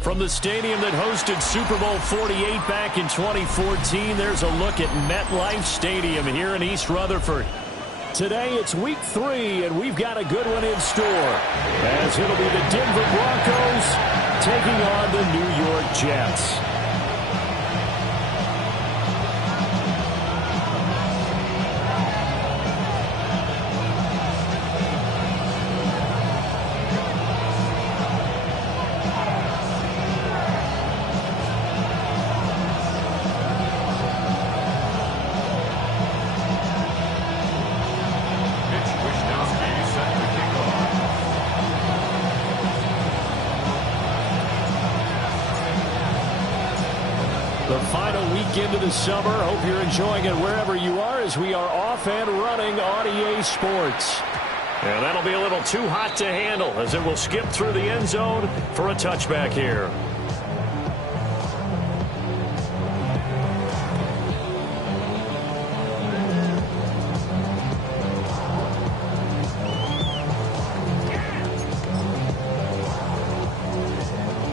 From the stadium that hosted Super Bowl 48 back in 2014, there's a look at MetLife Stadium here in East Rutherford. Today it's week 3, and we've got a good one in store, as it'll be the Denver Broncos taking on the New York Jets. The final weekend of the summer. Hope you're enjoying it wherever you are, as we are off and running on EA Sports. And that'll be a little too hot to handle, as it will skip through the end zone for a touchback here.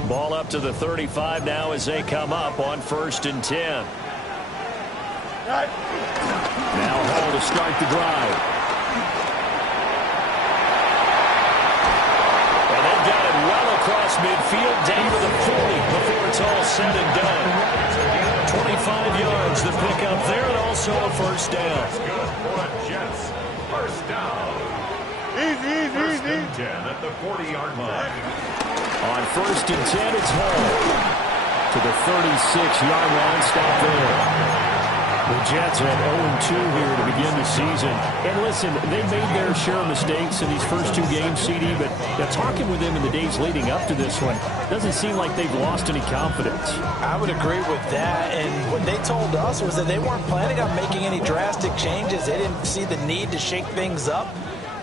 Ball up to the 35 now as they come up on 1st and 10. Now Hall to start the drive. And they've got it well across midfield, down to the 40 before it's all said and done. 25 yards the pickup there, and also a first down. That's good for the Jets. First down. Easy. 10 at the 40-yard line. On 1st and 10, it's Hall to the 36-yard line. Stop there. The Jets have 0-2 here to begin the season. And listen, they made their share of mistakes in these first 2 games, CD, but talking with them in the days leading up to this one, doesn't seem like they've lost any confidence. I would agree with that, and what they told us was that they weren't planning on making any drastic changes. They didn't see the need to shake things up.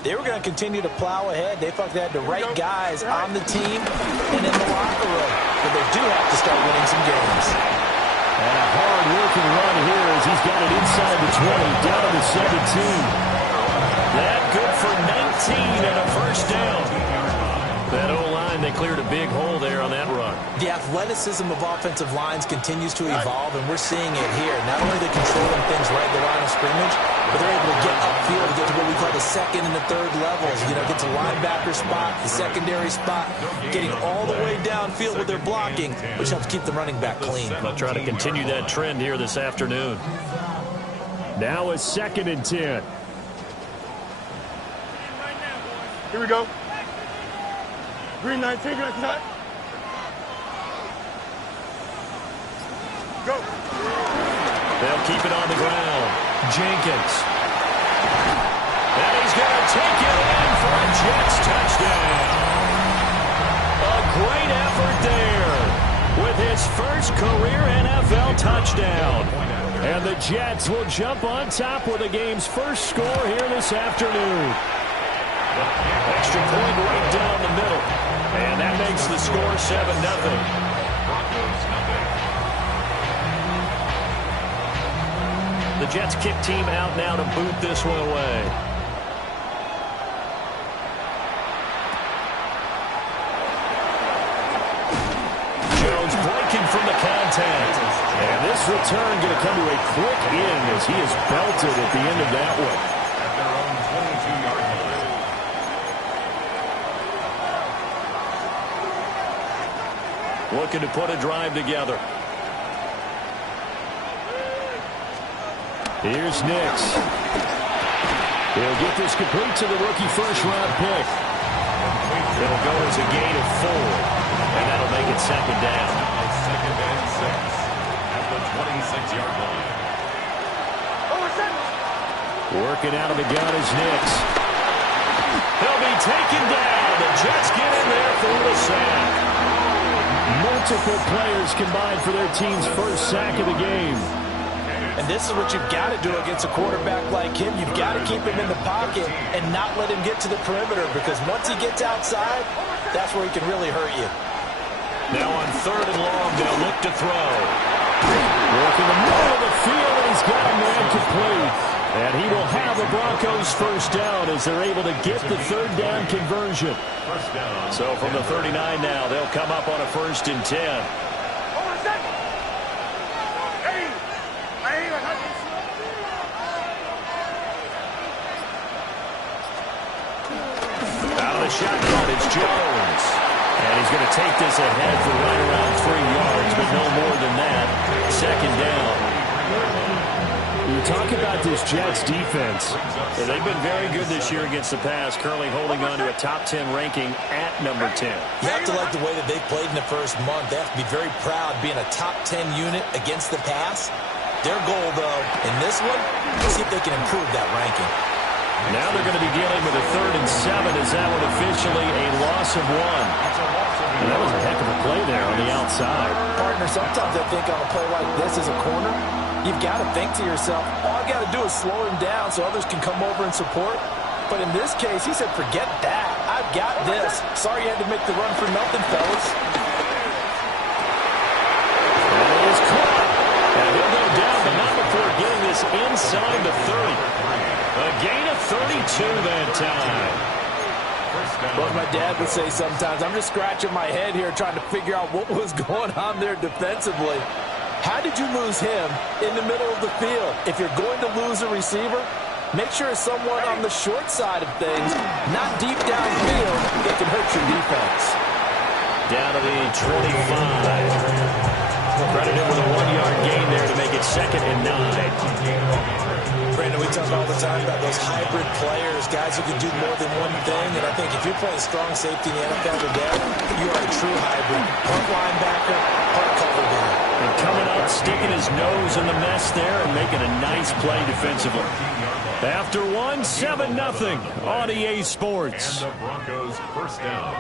They were going to continue to plow ahead. They felt they had the right guys on the team and in the locker room, but they do have to start winning some games. And a hard-working run here as he's got it inside the 20, down to the 17. That good for 19 and a first down. That O-line, they cleared a big hole there on that run. The athleticism of offensive lines continues to evolve, and we're seeing it here. Not only are they controlling things right at the line of scrimmage, but they're able to get upfield to get to what we call the second and the third levels. You know, get to linebacker spot, the secondary spot, getting all the way downfield with their blocking, which helps keep the running back clean. They'll try to continue that trend here this afternoon. Now a 2nd and 10. Here we go. Green 19, green 19. Go. They'll keep it on the ground. Jenkins. And he's going to take it in for a Jets touchdown. A great effort there with his first career NFL touchdown. And the Jets will jump on top with the game's first score here this afternoon. Extra point right down the middle. And that makes the score 7-0. The Jets kick team out now to boot this one away. Jones breaking from the contact. And this return going to come to a quick end as he is belted at the end of that one. At their own 22-yard line. Looking to put a drive together. Here's Nix. He'll get this complete to the rookie first-round pick. It'll go as a gain of 4, and that'll make it 2nd down. 2nd and 6 at the 26-yard line. Working out of the gun is Nix. He'll be taken down. The Jets get in there for the sack. Multiple players combined for their team's first sack of the game. And this is what you've got to do against a quarterback like him. You've got to keep him in the pocket and not let him get to the perimeter, because once he gets outside, that's where he can really hurt you. Now on 3rd and long, they'll look to throw. Working the middle of the field, and he's got a man complete. And he will have a Broncos first down as they're able to get the third down conversion. So from the 39 now, they'll come up on a 1st and 10. Out of the shotgun, it's Jones. And he's going to take this ahead for right around 3 yards, but no more than that. 2nd down. You talk about this Jets defense. They've been very good this year against the pass, currently holding on to a top 10 ranking at number 10. You have to like the way that they played in the first month. They have to be very proud being a top 10 unit against the pass. Their goal, though, in this one, is see if they can improve that ranking. Now they're going to be dealing with a 3rd and 7 as that one officially a loss of 1. And that was a heck of a play there on the outside. Partner, sometimes I think on a play like this as a corner, you've got to think to yourself, all I got to do is slow him down so others can come over and support. But in this case, he said, forget that. I've got this. Sorry you had to make the run for nothing, fellas. And it is caught. And he'll go down, but not before getting this inside the 30. A gain of 32 that time. Well, my dad would say sometimes, I'm just scratching my head here trying to figure out what was going on there defensively. How did you lose him in the middle of the field? If you're going to lose a receiver, make sure it's someone on the short side of things, not deep downfield, that can hurt your defense. Down to the 25. Credited with a 1-yard gain there to make it 2nd and 9. Brandon, we talk all the time about those hybrid players, guys who can do more than one thing. And I think if you're playing strong safety in the NFL today, you are a true hybrid. Part linebacker, part cover guy. And coming up, sticking his nose in the mess there and making a nice play defensively. After 1, 7-0 on EA Sports. And the Broncos first down.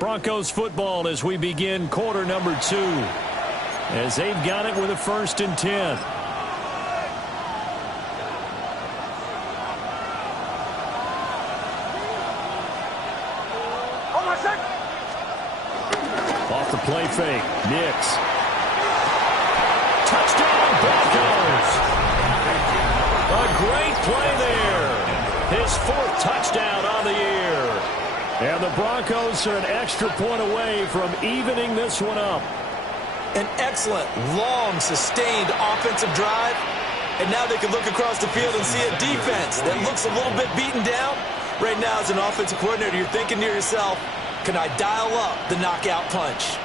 Broncos football as we begin quarter number 2. As they've got it with a 1st and 10. Off the play fake. Nix. Touchdown Broncos. A great play there. His 4th touchdown on the year. And the Broncos are an extra point away from evening this one up. An excellent, long, sustained offensive drive. And now they can look across the field and see a defense that looks a little bit beaten down. Right now, as an offensive coordinator, you're thinking to yourself, can I dial up the knockout punch?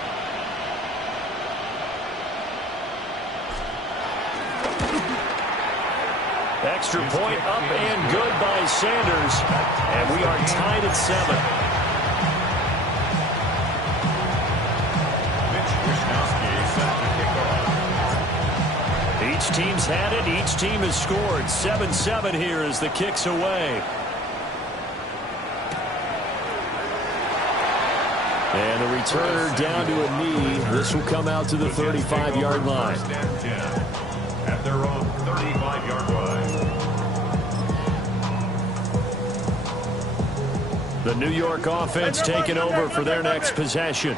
Extra point up and good by Sanders. And we are tied at 7. Each team's had it. Each team has scored. 7-7 here as the kick's away. And the returner down to a knee. This will come out to the 35-yard line. At their own 35-yard line. The New York offense taking over for their next possession.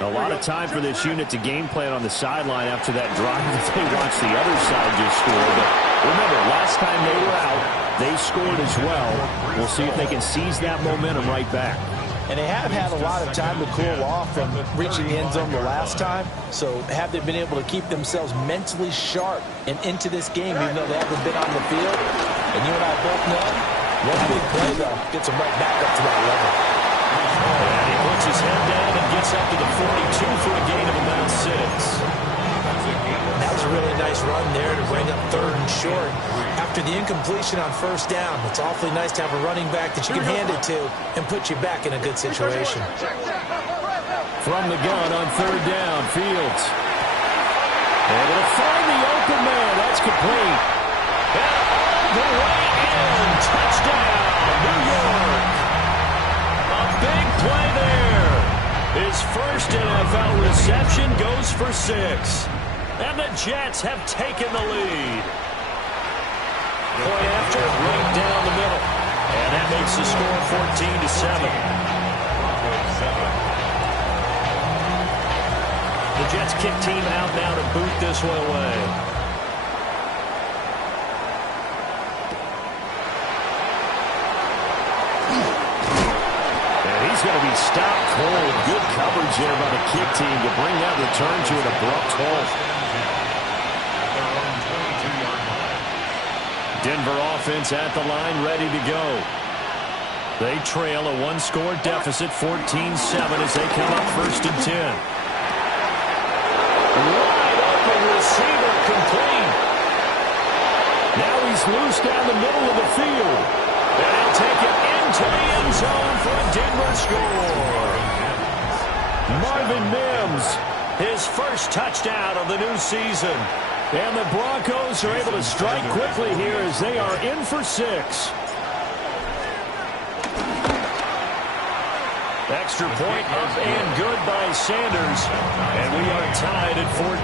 A lot of time for this unit to game plan on the sideline after that drive that they watched the other side just score. But remember, last time they were out, they scored as well. We'll see if they can seize that momentum right back. And they have had a lot of time to cool off from reaching the end zone the last time. So have they been able to keep themselves mentally sharp and into this game, even though they haven't been on the field? And you and I both know, one big play, though, gets them right back up to that level. And he puts his head down and gets up to the 42 for a gain of about 6. That was a really nice run there to bring up 3rd and short. After the incompletion on 1st down, it's awfully nice to have a running back that you can hand it to and put you back in a good situation. From the gun on 3rd down, Fields. Able to find the open man. That's complete. And all the way in. Touchdown, New York. A big play there. His first NFL reception goes for 6. And the Jets have taken the lead. Point after, right down the middle. And that makes the score 14-7. The Jets kick team out now to boot this one away. he's going to be stopped cold. Good coverage there by the kick team to bring that return to an abrupt halt. Denver offense at the line, ready to go. They trail a one-score deficit, 14-7, as they come up 1st and 10. Wide open receiver, complete. Now he's loose down the middle of the field. And he'll take it into the end zone for a Denver score. Marvin Mims, his first touchdown of the new season. And the Broncos are able to strike quickly here as they are in for 6. Extra point up and good by Sanders. And we are tied at 14.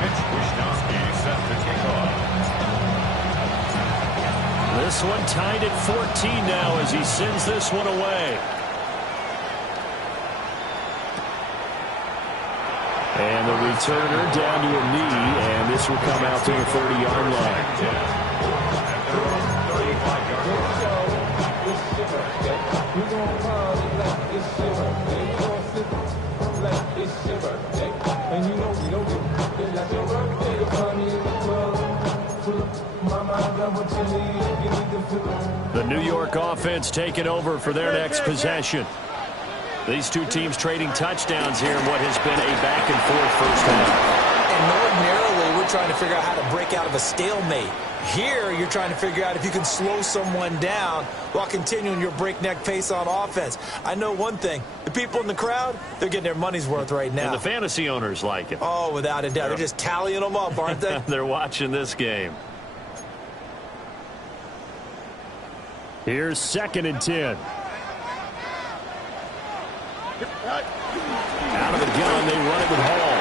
Mitch Wishnowsky set to kick off. This one tied at 14 now as he sends this one away. And the returner down to a knee, and this will come out to the 30-yard line. The New York offense taking over for their next possession. These two teams trading touchdowns here in what has been a back-and-forth first half. And ordinarily, we're trying to figure out how to break out of a stalemate. Here, you're trying to figure out if you can slow someone down while continuing your breakneck pace on offense. I know one thing. The people in the crowd, they're getting their money's worth right now. And the fantasy owners like it. Oh, without a doubt. They're just tallying them up, aren't they? They're watching this game. Here's 2nd and 10. Out of the gun, they run it with Hall.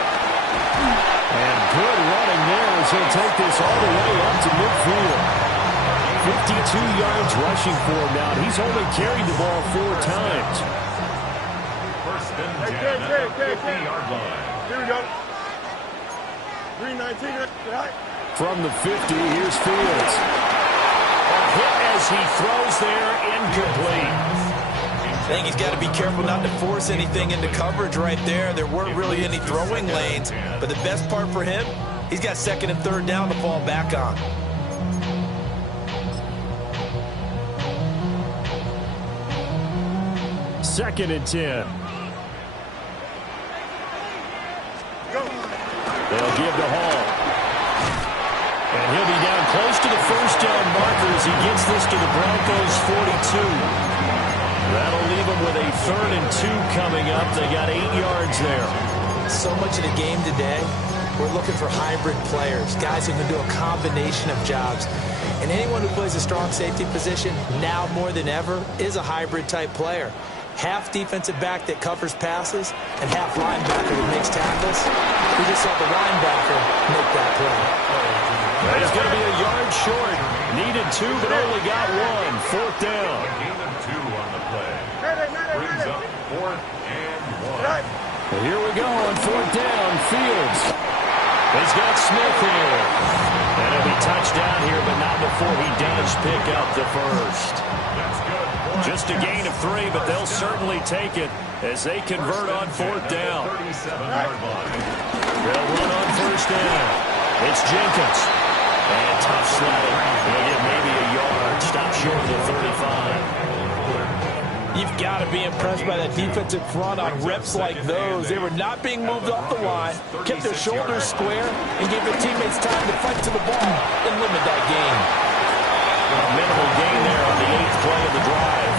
And good running there as he'll take this all the way up to midfield. 52 yards rushing for him now. He's only carried the ball 4 times. 1st and 10 at the 50-yard line. Here we go. 319. From the 50, here's Fields. A hit as he throws there, incomplete. I think he's got to be careful not to force anything into coverage right there. There weren't really any throwing lanes. But the best part for him, he's got 2nd and 3rd down to fall back on. Second and 10. They'll give to Hall. And he'll be down close to the first down marker as he gets this to the Broncos' 42. That'll leave them with a 3rd and 2 coming up. They got 8 yards there. So much of the game today, we're looking for hybrid players, guys who can do a combination of jobs. And anyone who plays a strong safety position, now more than ever, is a hybrid type player. Half defensive back that covers passes, and half linebacker that makes tackles. We just saw the linebacker make that play. He's going to be a yard short. Needed 2, but only got 1. 4th down. Brings up 4th and 1. Well, here we go on 4th down. Fields. He's got Smith here. And he'll be touchdown here, but not before he does pick up the first. That's good. Just a gain of 3, but they'll certainly take it as they convert on 4th down. 37-yard line. They'll run on 1st down. It's Jenkins. And tough sledding. He'll get maybe a yard. Stop short of the 35. You've got to be impressed by that defensive front on reps like those. They were not being moved off the line, kept their shoulders square, and gave their teammates time to fight to the ball and limit that gain. A minimal gain there on the 8th play of the drive.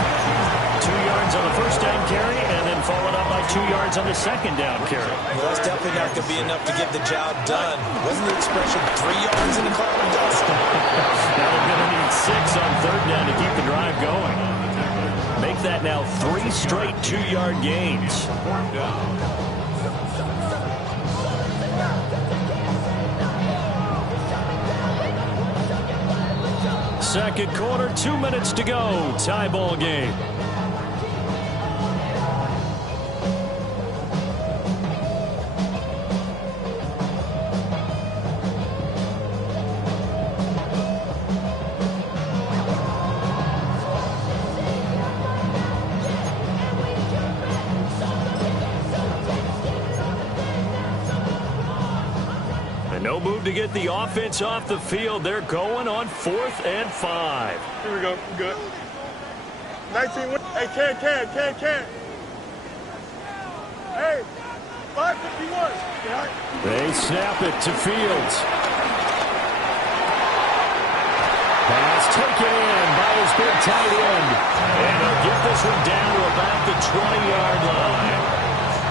2 yards on the 1st down carry, and then followed up by 2 yards on the 2nd down carry. Well, that's definitely not going to be enough to get the job done. Wasn't the expression 3 yards in the cloud of dust? Now they're going to need 6 on 3rd down to keep the drive going. Make that now 3 straight 2-yard gains. Second quarter, 2 minutes to go. Tie ball game. No move to get the offense off the field. They're going on 4th and 5. Here we go. We're good. 19 win. Hey, can. Hey, 551. They snap it to Fields. Pass taken in by his big tight end. And they'll get this one down to about the 20-yard line.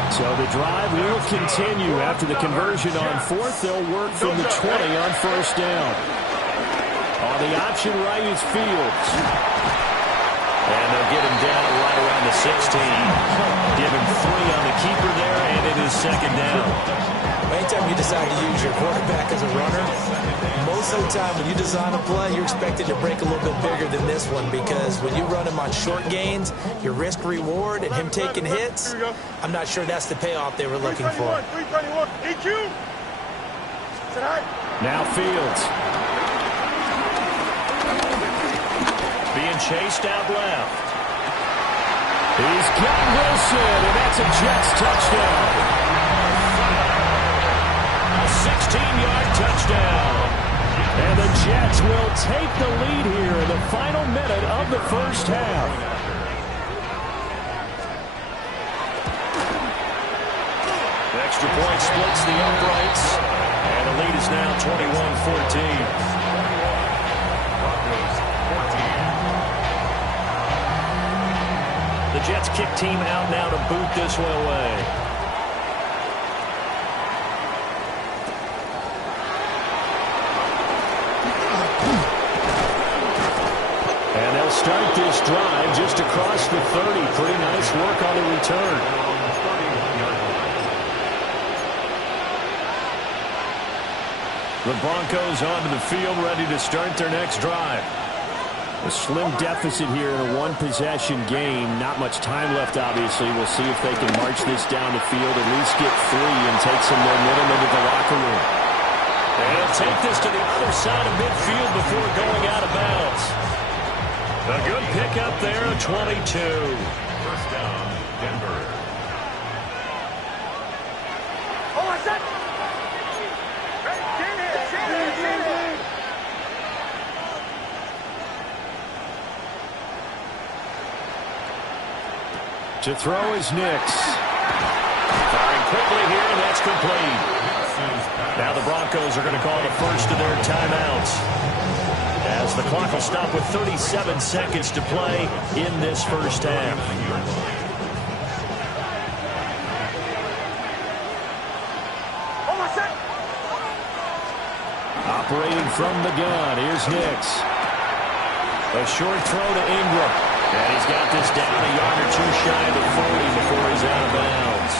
So the drive will continue. After the conversion on 4th, they'll work from the 20 on 1st down. On the option right is Fields. And they'll get him down right around the 16. Give him 3 on the keeper there, and it is 2nd down. Anytime you decide to use your quarterback as a runner, most of the time when you design a play, you're expected to break a little bit bigger than this one, because when you run him on short gains, your risk-reward and him taking hits, I'm not sure that's the payoff they were looking for. 331. EQ. Now Fields. Being chased out left. He's got Wilson, and that's a Jets touchdown. A 16-yard touchdown. And the Jets will take the lead here in the final minute of the first half. Extra point splits the uprights. And the lead is now 21-14. The Jets kick team out now to boot this one away. And they'll start this drive just across the 30. Pretty nice work on the return. The Broncos onto the field, ready to start their next drive. A slim deficit here in a one-possession game. Not much time left, obviously. We'll see if they can march this down the field, at least get 3 and take some momentum into the locker room. And he'll take this to the other side of midfield before going out of bounds. A good pickup there, a 22. First down, Denver. Oh, I said. To throw is Nix. Firing quickly here, and that's complete. Now the Broncos are going to call the first of their timeouts, as the clock will stop with 37 seconds to play in this first half. Operating from the gun, here's Nix. A short throw to Ingram. And he's got this down a yard or 2 shy of the 40 before he's out of bounds.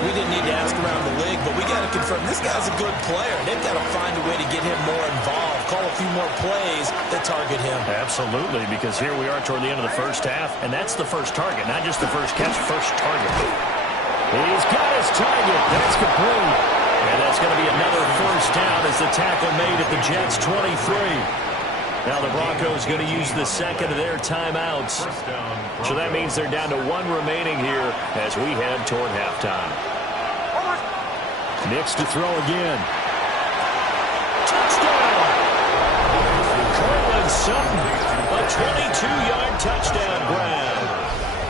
We didn't need to ask around the league, but we got to confirm this guy's a good player. They've got to find a way to get him more involved, call a few more plays that target him. Absolutely, because here we are toward the end of the first half, and that's the first target, not just the first catch, first target. He's got his target. That's complete. And that's going to be another first down as the tackle made at the Jets' 23. Now the Broncos going to use the second of their timeouts. So that means they're down to 1 remaining here as we head toward halftime. Nix to throw again. Touchdown! Cortland Sutton, a 22-yard touchdown grab.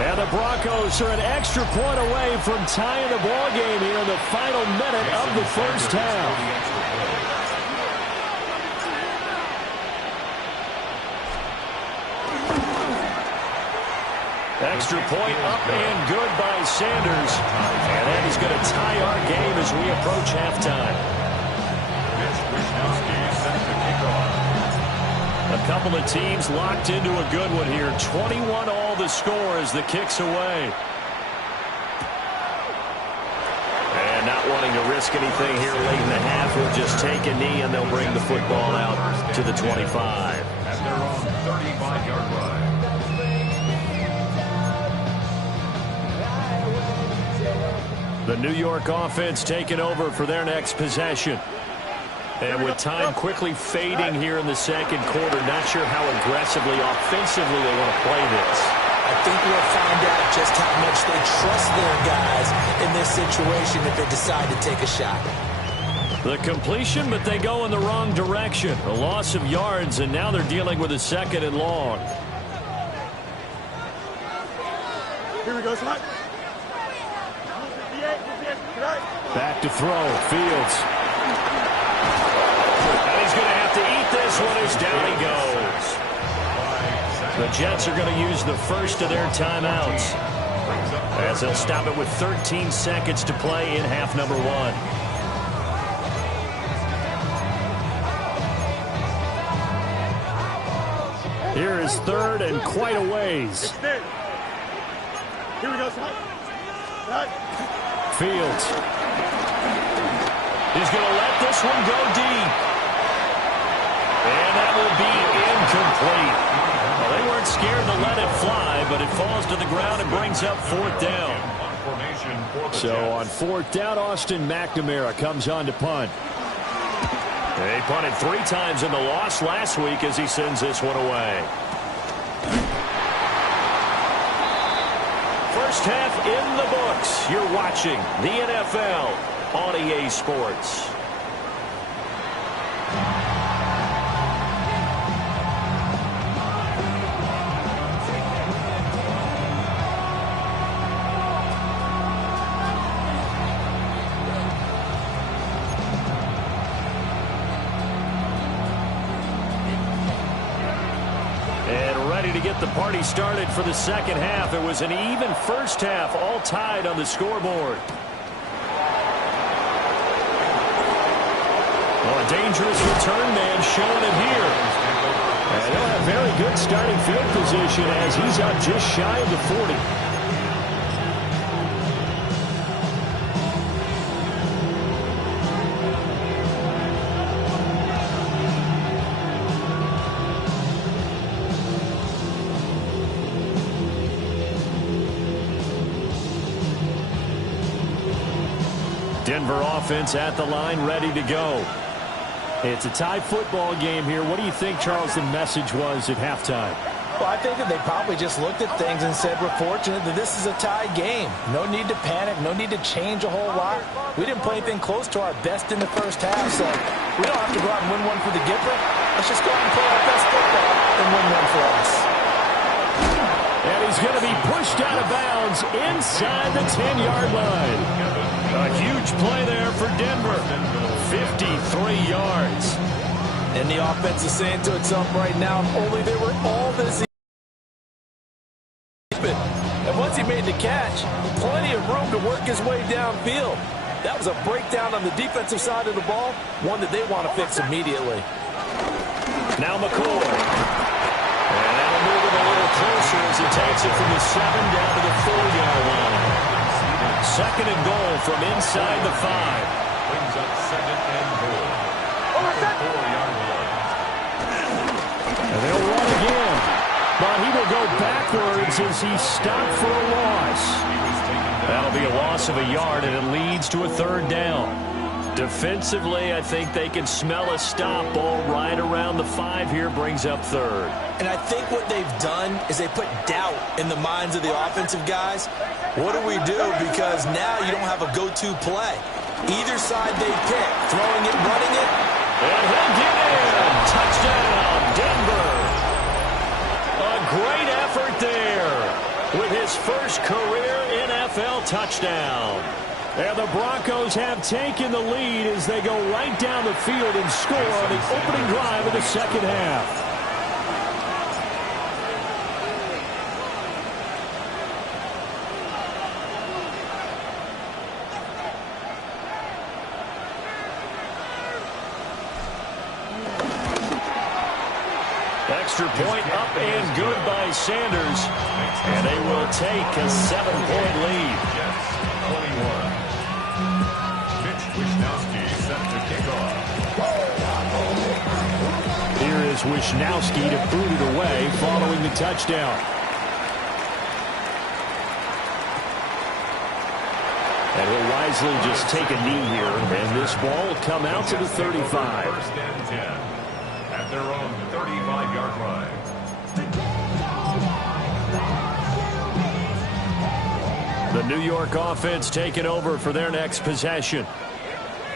And the Broncos are an extra point away from tying the ball game here in the final minute of the first half. Extra point up and good by Sanders. And that is going to tie our game as we approach halftime. A couple of teams locked into a good one here. 21 all the score as the kick's away. And not wanting to risk anything here late in the half, he'll just take a knee and they'll bring the football out to the 25. At their own 35-yard line. The New York offense taking over for their next possession. And with time quickly fading here in the second quarter, not sure how aggressively, offensively they want to play this. I think we'll find out just how much they trust their guys in this situation if they decide to take a shot. The completion, but they go in the wrong direction. A loss of yards, and now they're dealing with a 2nd and long. Here we go, son. Back to throw. Fields. And he's going to have to eat this one as down he goes. The Jets are going to use the first of their timeouts, as they'll stop it with 13 seconds to play in half number 1. Here is 3rd and quite a ways. Here we go, son. Fields. He's going to let this one go deep. And that will be incomplete. Well, they weren't scared to let it fly, but it falls to the ground and brings up 4th down. So on 4th down, Austin McNamara comes on to punt. They punted 3 times in the loss last week as he sends this one away. First half in the books. You're watching the NFL on EA Sports. To get the party started for the second half. It was an even first half, all tied on the scoreboard. Well, a dangerous return man showing it here. And they'll have very good starting field position as he's up just shy of the 40. Denver offense at the line, ready to go. It's a tie football game here. What do you think, Charles, the message was at halftime? Well, I think that they probably just looked at things and said, we're fortunate that this is a tie game. No need to panic. No need to change a whole lot. We didn't play anything close to our best in the first half, so we don't have to go out and win one for the Gipper. Let's just go out and play our best football and win one for us. And he's going to be pushed out of bounds inside the 10-yard line. A huge play there for Denver. 53 yards. And the offense is saying to itself right now, if only they were all this even. And once he made the catch, plenty of room to work his way downfield. That was a breakdown on the defensive side of the ball, one that they want to fix immediately. Now McCoy. And that'll move it a little closer as he takes it from the 7 down to the 4-yard line. 2nd and goal from inside the 5. Brings up 2nd and goal. 4-yard line. And they'll run again. But he will go backwards as he stopped for a loss. That'll be a loss of a yard, and it leads to a 3rd down. Defensively, I think they can smell a stop ball right around the 5 here, brings up 3rd. And I think what they've done is they put doubt in the minds of the offensive guys. What do we do? Because now you don't have a go-to play. Either side they pick, throwing it, running it. And he'll get in. Touchdown, Denver. A great effort there with his first career NFL touchdown. And the Broncos have taken the lead as they go right down the field and score on the opening drive of the second half. Extra point up and good by Sanders. And they will take a 7-point lead. Jets, 21. Wishnowski set to kick off. Here is Wishnowski to boot it away following the touchdown. And he'll wisely just take a knee here, and this ball will come out to the 35. 1st and 10 at their own 35-yard line. The New York offense taking over for their next possession.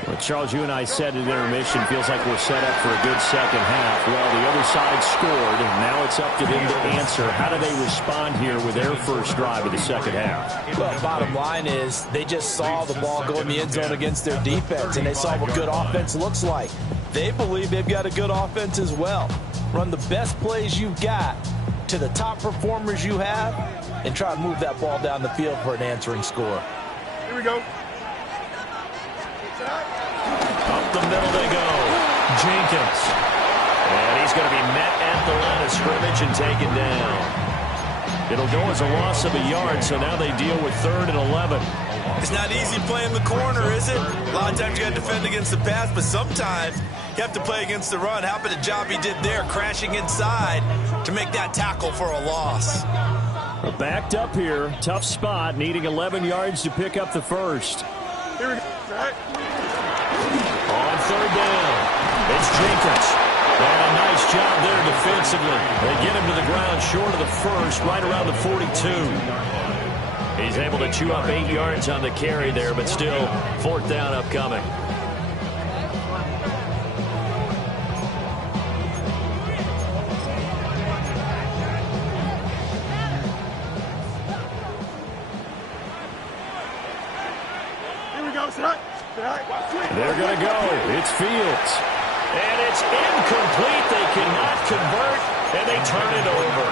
Well, Charles, you and I said at intermission, feels like we're set up for a good second half. Well, the other side scored, and now it's up to them to answer. How do they respond here with their first drive of the second half? Well, bottom line is they just saw the ball go in the end zone against their defense, and they saw what good offense looks like. They believe they've got a good offense as well. Run the best plays you've got to the top performers you have, and try to move that ball down the field for an answering score. Here we go. Up the middle they go. Jenkins. And he's going to be met at the line of scrimmage and taken down. It'll go as a loss of a yard, so now they deal with 3rd and 11. It's not easy playing the corner, is it? A lot of times you got to defend against the pass, but sometimes you have to play against the run. How about the job he did there, crashing inside to make that tackle for a loss? Well, backed up here. Tough spot, needing 11 yards to pick up the first. Here we go. Right. On 3rd down, it's Jenkins. And a nice job there defensively. They get him to the ground short of the first, right around the 42. He's able to chew up 8 yards on the carry there, but still 4th down upcoming. They're going to go. It's Fields. And it's incomplete. They cannot convert, and they turn it over.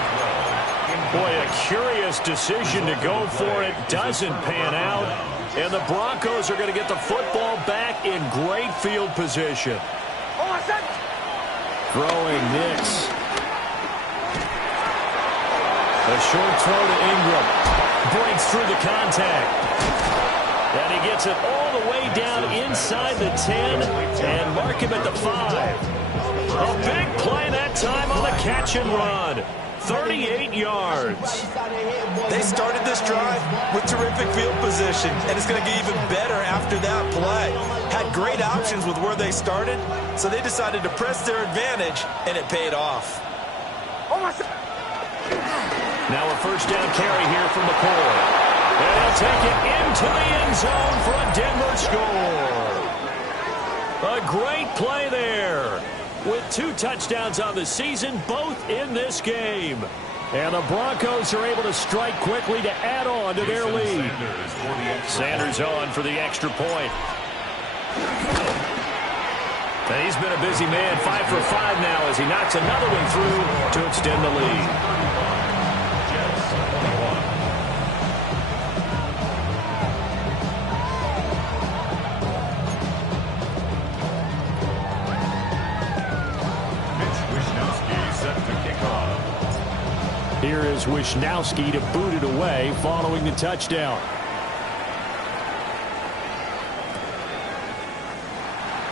Boy, a curious decision to go for it. Doesn't pan out. And the Broncos are going to get the football back in great field position. Throwing Nix. A short throw to Ingram. Breaks through the contact. And he gets it all the way down inside the 10 and mark him at the 5. A big play that time on the catch and run. 38 yards. They started this drive with terrific field position, and it's going to get even better after that play. Had great options with where they started, so they decided to press their advantage, and it paid off. Now a first down carry here from McCoy. And he'll take it into the end zone for a Denver score. A great play there. With 2 touchdowns on the season, both in this game. And the Broncos are able to strike quickly to add on to their lead. Sanders on for the extra point. And he's been a busy man, 5 for 5 now as he knocks another one through to extend the lead. Here is Wisnowski to boot it away following the touchdown.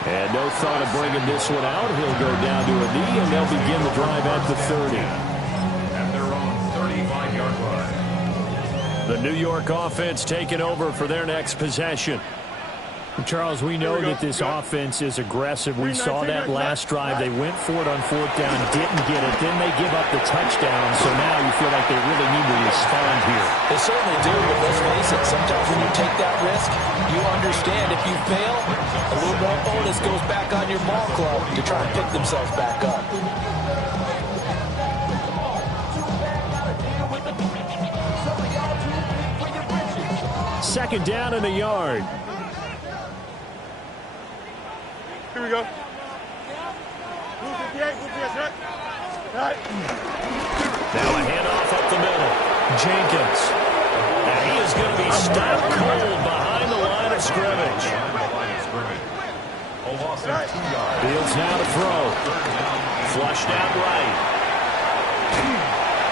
And no thought of bringing this one out. He'll go down to a knee, and they'll begin the drive at the 30. At their own 35-yard line. The New York offense taking over for their next possession. Charles, we know that this offense is aggressive. We saw that last drive. They went for it on 4th down, didn't get it. Then they give up the touchdown. So now you feel like they really need to respond here. They certainly do, but let's face it, sometimes when you take that risk, you understand if you fail, a little more onus goes back on your ball club to try and pick themselves back up. Second down in the yard. Here we go. Right. Now a handoff up the middle. Jenkins. And he is going to be stopped cold behind the line of scrimmage. Fields now to throw. Flushed out right.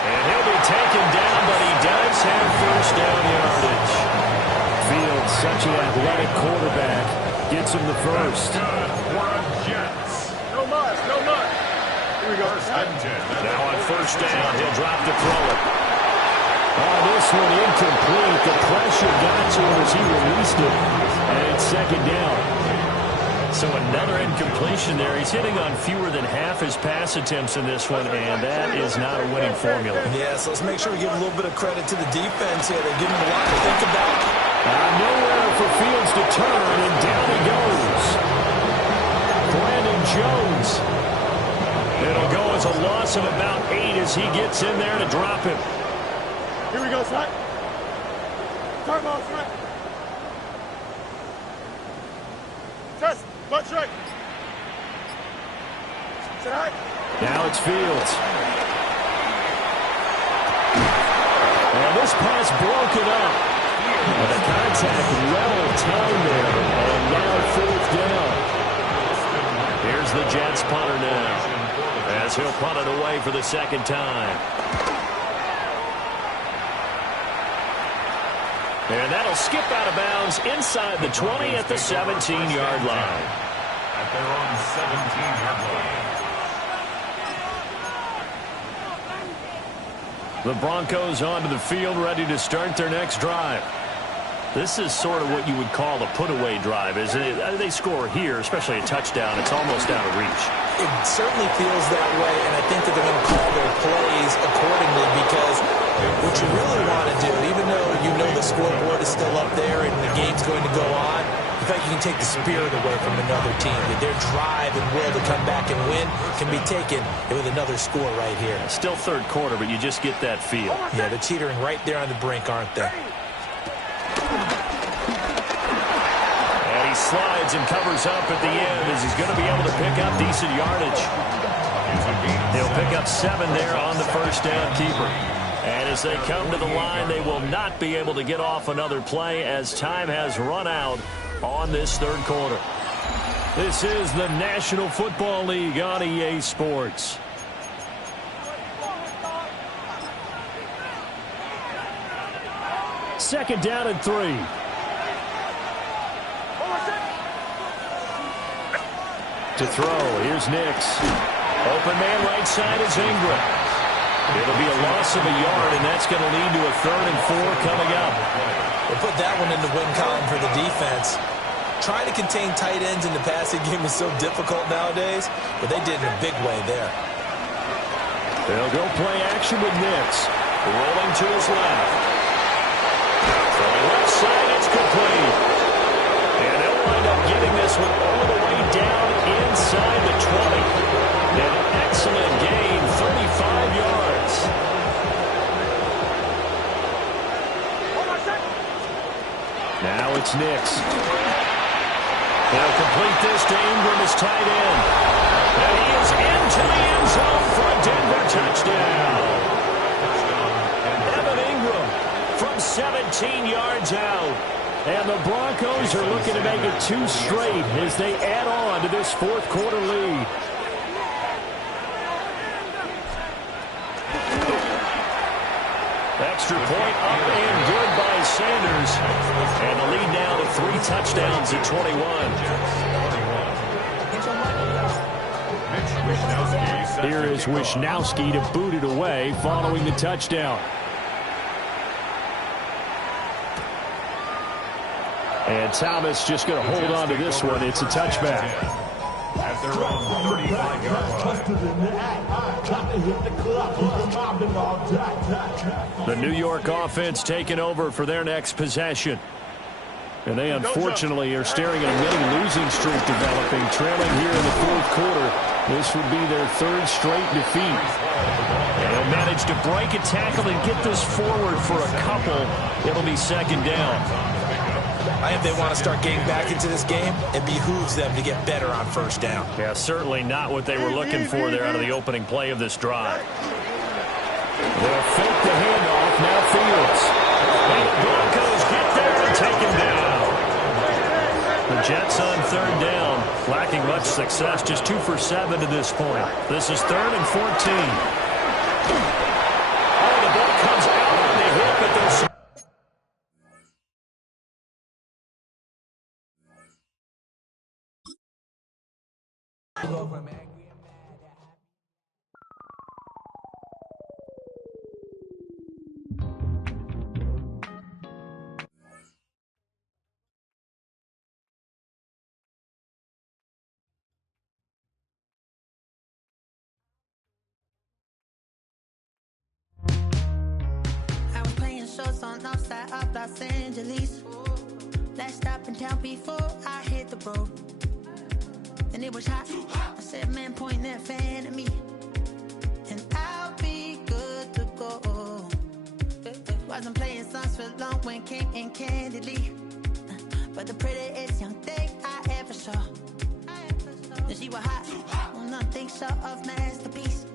And he'll be taken down, but he does have first down yardage. Fields, such an athletic quarterback, gets him the first. No mud, no mud. Here we go. Now on first down, he'll drop to throw it. Oh, this one incomplete. The pressure got to him as he released it. And it's second down. So another incompletion there. He's hitting on fewer than half his pass attempts in this one, and that is not a winning formula. Yeah, so let's make sure we give a little bit of credit to the defense here. They give him a lot to think about. Nowhere for Fields to turn, and down he goes. Brandon Jones. It'll go as a loss of about 8 as he gets in there to drop him. Here we go, Scott. Turn ball, Scott. Test. Butt straight. Sit high. Now it's Fields. And this pass broken up. And the contact well timed there. And now 4th down. Here's the Jets punter now, as he'll punt it away for the 2nd time. And that'll skip out of bounds inside the 20 at the 17-yard line. At their own 17-yard line. The Broncos onto the field, ready to start their next drive. This is sort of what you would call a put-away drive, isn't it? They score here, especially a touchdown. It's almost out of reach. It certainly feels that way, and I think that they're going to call their plays accordingly, because what you really want to do, even though you know the scoreboard is still up there and the game's going to go on, in fact, you can take the spirit away from another team. That their drive and will to come back and win can be taken with another score right here. Still 3rd quarter, but you just get that feel. Yeah, they're teetering right there on the brink, aren't they? And he slides and covers up at the end as he's going to be able to pick up decent yardage. He'll pick up 7 there on the 1st down keeper. And as they come to the line, they will not be able to get off another play as time has run out on this 3rd quarter. This is the National Football League on EA Sports. Second down and 3. To throw, here's Nix. Open man right side is Ingram. It'll be a loss of a yard, and that's going to lead to a 3rd and 4 coming up. We'll put that one in the win column for the defense. Trying to contain tight ends in the passing game is so difficult nowadays, but they did in a big way there. They'll go play action with Nix. Rolling to his left. From the left side, it's complete. And they'll wind up getting this one all the way down inside the 20. An excellent gain, 35 yards. Now it's Nix. They'll complete this to Ingram as tight end. And he is into the end zone for a Denver touchdown. Evan Ingram from 17 yards out. And the Broncos are looking to make it 2 straight as they add on to this 4th quarter lead. Extra point up and good by Sanders. And the lead now to 3 touchdowns at 21. Here is Wishnowski to boot it away following the touchdown. And Thomas just going to hold on to this one. It's a touchback. At their own 35-yard line. The New York offense taking over for their next possession. And they unfortunately are staring at a mini losing streak developing, trailing here in the 4th quarter. This would be their 3rd straight defeat. And they'll manage to break a tackle and get this forward for a couple. It'll be 2nd down. If they want to start getting back into this game, it behooves them to get better on 1st down. Yeah, certainly not what they were looking for there out of the opening play of this drive. They'll fake the handoff. Now Fields. And the Broncos get there and take him down. The Jets on 3rd down, lacking much success, just 2 for 7 to this point. This is 3rd and 14. Oh, the ball comes out on the hit, but they'll... Shows on outside of Los Angeles. last stop in town before I hit the road. And it was hot. I said, man, point that fan at me, and I'll be good to go. Wasn't playing songs for long when came in candidly, but the prettiest young thing I ever saw. And she was hot, well, nothing short of masterpiece.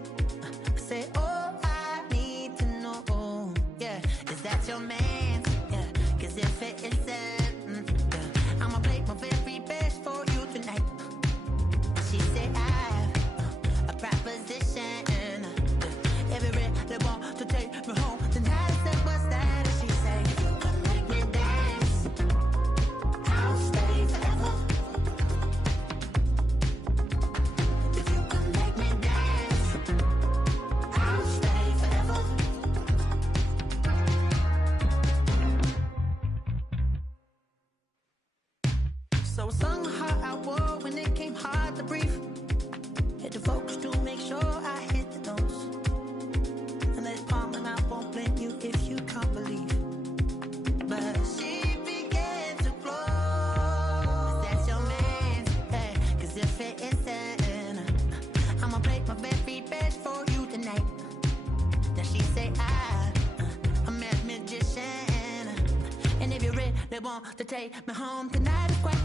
I said, oh, I need to know, yeah, is that your man? Yeah, cause if it isn't, yeah, I'ma play my very best for you tonight. And she said, I have a proposition, every really want to take me home tonight. I said, what's that? And she said, you can make me dance, I'll stay forever. If you can make me dance, I'll stay forever. So I sung the heart I wore when it came hard to breathe. Hit the focus to make sure I hit the notes. And let it calm, and I won't blame you if you can't believe. But she began to flow. That's your man, hey, cause if it isn't, I'ma play my very best for you tonight. Then she say, I'm a magician, and if you really want to take me home tonight, it's quite